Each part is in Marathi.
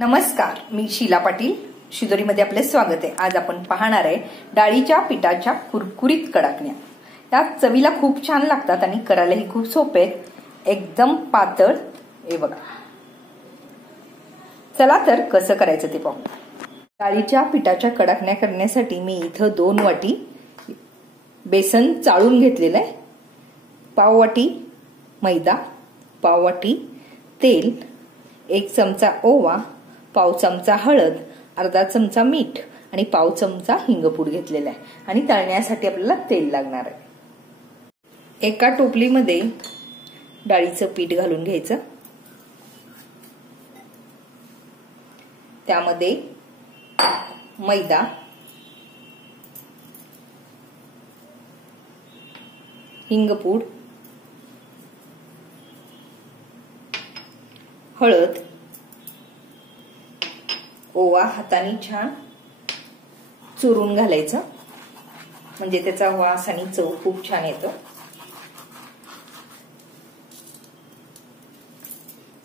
नमस्कार, मी शीला पाटील शिदोरीमध्ये आपले स्वागत आहे। आज आपण पाहणार आहे डाळीच्या पिठाच्या कुरकुरीत कडाकण्या। त्या चवीला खूप छान लागतात आणि करायलाही खूप सोपे आहेत, एकदम पातळ। हे बघा, चला तर कसं करायचं ते पाहू। डाळीच्या पिठाच्या कडाकण्या करण्यासाठी मी इथं 2 वाटी बेसन चाळून घेतलेलं आहे, पाव वाटी मैदा, पाव वाटी तेल, 1 चमचा ओवा, पाव चमचा हळद, अर्धा चमचा मीठ आणि पाव चमचा हिंगपूड घेतलेला आहे आणि तळण्यासाठी आपल्याला तेल लागणार आहे। एका टोपलीमध्ये डाळीचं पीठ घालून घ्यायचं, त्यामध्ये मैदा, हिंगपूड, हळद, ओवा हाताने छान चुरून घालायचं, म्हणजे त्याचा वास आणि चव खूप छान येतो।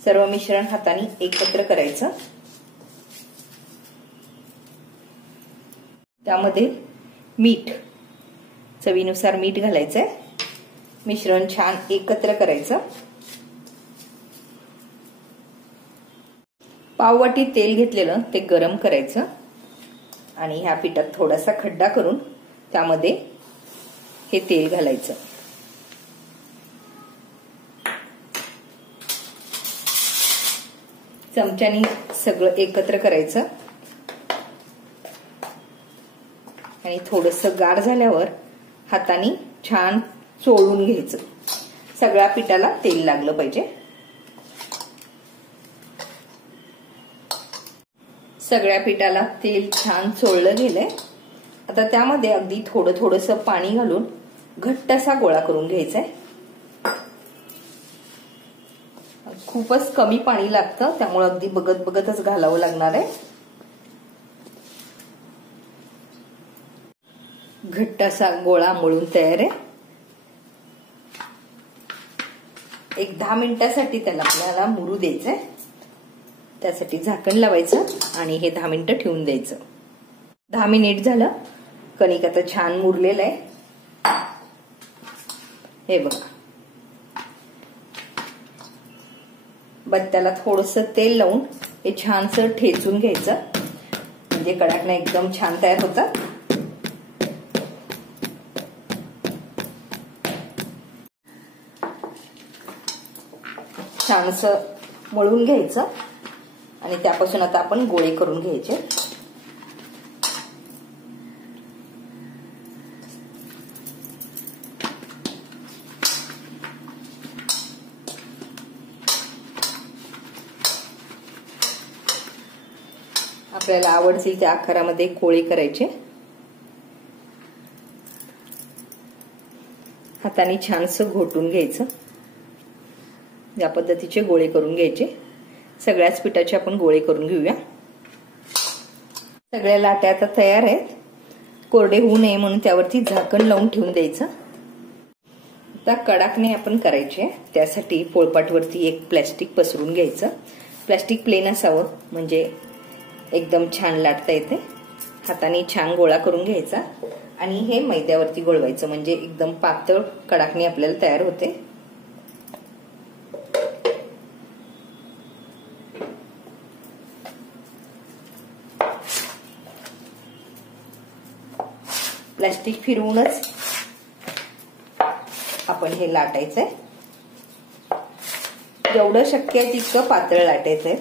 सर्व मिश्रण हाताने एकत्र करायचं, त्यामध्ये मीठ, चवीनुसार मीठ घालायचंय। मिश्रण छान एकत्र करायचं। पाव वाटी तेल घेतलेलं ते गरम करायचं आणि ह्या पिठात थोडासा खड्डा करून त्यामध्ये हे तेल घालायचं। चमच्याने सगळं एकत्र करायचं आणि थोडंसं गार झाल्यावर हाताने छान चोळून घ्यायचं। सगळ्या पिठाला तेल लागलं पाहिजे। सगळ्या पिठाला तेल छान चोळलं गेलंय। आता त्यामध्ये अगदी थोडंसं पाणी घालून घट्ट असा गोळा करून घ्यायचा आहे। खूपच कमी पाणी लागतं, त्यामुळे अगदी बघतच घालावं लागणार आहे। घट्ट असा गोळा मळून तयार आहे। एक 10 मिनिटांसाठी त्याला आपल्याला मुरू द्यायचंय, त्यासाठी झाकण लावायचं आणि हे 10 मिनिटं ठेवून द्यायचं। 10 मिनिट झालं, कणिक आता छान मुरलेलं आहे। हे बघा, बत्त्याला थोडंसं तेल लावून हे छानसं ठेचून घ्यायचं, म्हणजे कडाकण्या एकदम छान तयार होतात। छानसं मळून घ्यायचं आणि त्यापासून आता आपण गोळे करून घ्यायचे। आपल्याला आवडतील त्या आकारामध्ये गोळे करायचे। हाताने छानसं घोटून घ्यायचं, या पद्धतीचे गोळे करून घ्यायचे। सगळ्याच पिठाचे आपण गोळे करून घेऊया। सगळ्या लाट्या आता तयार आहेत, कोरडे होऊ नये म्हणून त्यावरती झाकण लावून ठेवून द्यायचं। आता कडाकणे आपण करायचे, त्यासाठी पोळपाटवरती एक प्लॅस्टिक पसरून घ्यायचं। प्लॅस्टिक प्लेन असावं, म्हणजे एकदम छान लाटता येते। हाताने छान गोळा करून घ्यायचा आणि हे मैद्यावरती गोळवायचं, म्हणजे एकदम पातळ कडाकणी आपल्याला तयार होते। प्लास्टिक फिरवूनच आपण हे लाटायचंय, जेवढं शक्य आहे तितकं पातळ लाटायचंय।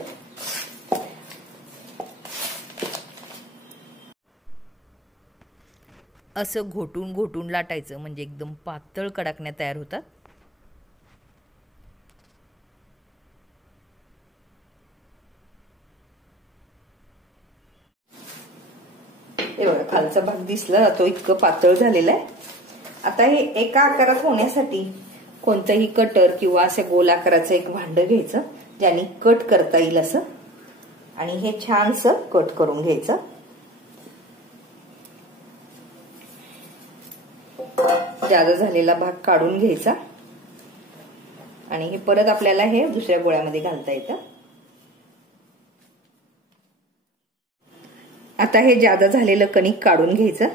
असं घोटून लाटायचं, म्हणजे एकदम पातळ कडाकण्या तयार होतात। हे बघा, खालचा भाग दिसला तो इतकं पातळ झालेला आहे। आता हे एका आकारात होण्यासाठी कोणतंही कटर किंवा असं गोल आकाराचं एक भांड घ्यायचं, ज्याने कट करता येईल असं, आणि हे छानसं कट करून घ्यायचं। जादा झालेला भाग काढून घ्यायचा आणि हे परत आपल्याला हे दुसऱ्या गोळ्यामध्ये घालता येतं। आता हे जादा झालेलं कणिक काढून घ्यायचं.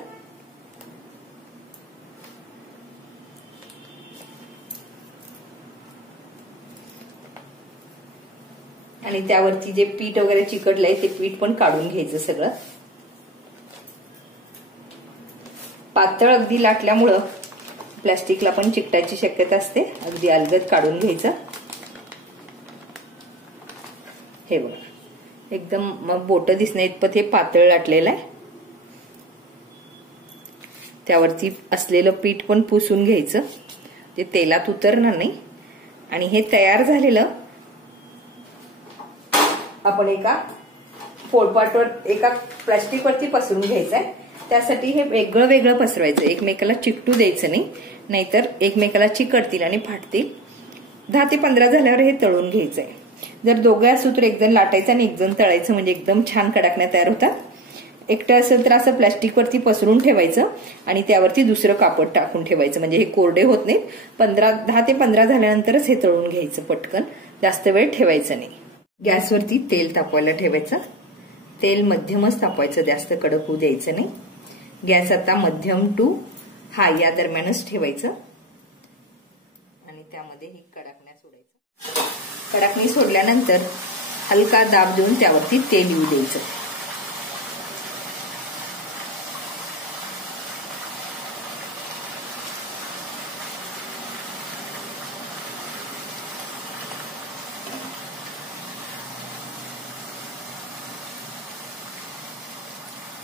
आणि त्यावरती जे पीठ वगैरे चिकटलंय ते पीठ पण काढून घ्यायचं सगळं. पातळ अगदी लाटल्यामुळं प्लास्टिकला पण चिकटायची शक्यता असते. अगदी अलगद काढून घ्यायचं. हे बघा, एकदम मग बोटं दिसण्या इतपत हे पातळ लाटलेलं आहे. त्यावरती असलेलं पीठ पण पुसून घ्यायचं, जे तेलात उतरणार नाही. आणि हे तयार झालेलं आपण एका पोळपाटवर एका प्लास्टिकवरती पसरून घ्यायचं आहे. त्यासाठी हे वेगळं वेगळं पसरवायचं, एकमेकाला चिकटू द्यायचं नाही, नाहीतर एकमेकाला चिकटतील आणि फाटतील. 10 ते 15 झाल्यावर हे तळून घ्यायचंय. जर दोघे असू तर एक जण लाटायचं आणि एक जण तळायचं, म्हणजे एकदम छान कडकण्या तयार होतात. एकटं असेल तर असं प्लास्टिकवरती पसरून ठेवायचं आणि त्यावरती दुसरं कापड टाकून ठेवायचं, म्हणजे हे कोरडे होत नाहीत. 10 ते 15 झाल्यानंतरच हे तळून घ्यायचं पटकन, जास्त वेळ ठेवायचं नाही. गॅसवरती तेल तापवायला ठेवायचं. तेल मध्यमच तापवायचं, जास्त कडक होऊ द्यायचं नाही. गॅस आता मध्यम टू हाय या दरम्यानच ठेवायचं. आणि त्यामध्ये ही कडाकण्या सोडायचं. कडाकणी सोडल्यानंतर हलका दाब देऊन त्यावरती तेल येऊ द्यायचं.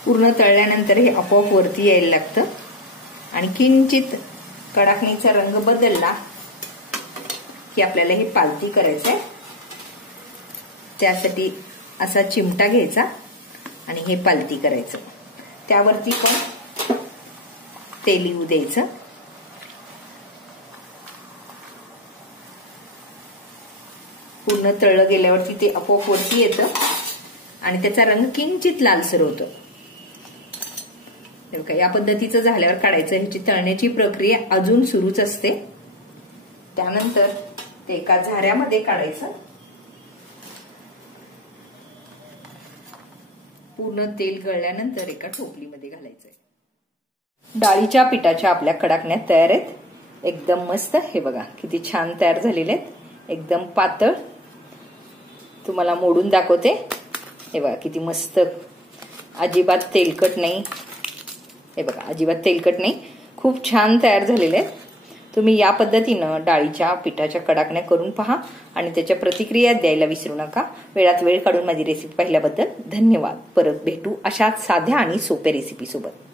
पूर्ण तळल्यानंतर हे आपोआप वरती यायला लागतं. आणि किंचित कडाकणीचा रंग बदलला की आपल्याला हे पालती करायचं आहे. त्यासाठी असा चिमटा घ्यायचा आणि हे पालती करायचं. त्यावरती पण तेल येऊ द्यायचं. पूर्ण तळलं गेल्यावरती ते आपोआप वरती येतं आणि त्याचा रंग किंचित लालसर होतो. या पद्धतीचं झाल्यावर काढायचं. ह्याची तळण्याची प्रक्रिया अजून सुरूच असते. त्यानंतर ते एका झाऱ्यामध्ये काढायचं. पूर्ण तेल गळल्यानंतर एका टोपलीमध्ये घालायचंय. डाळीच्या पिठाच्या आपल्या कडाकण्या तयार आहेत. एकदम मस्त. हे बघा किती छान तयार झालेले आहेत. एकदम पातळ. तुम्हाला मोडून दाखवते. हे बघा किती मस्त. अजिबात तेलकट नाही. हे बघा अजिबात तेलकट नाही. खूप छान तयार झालेले आहेत. तुम्ही या पद्धतीनं डाळीच्या पिठाच्या कडाकण्या करून पहा आणि त्याच्या प्रतिक्रिया द्यायला विसरू नका. वेळात वेळ काढून माझी रेसिपी पाहिल्याबद्दल धन्यवाद. परत भेटू अशाच साध्या आणि सोप्या रेसिपी सोबत.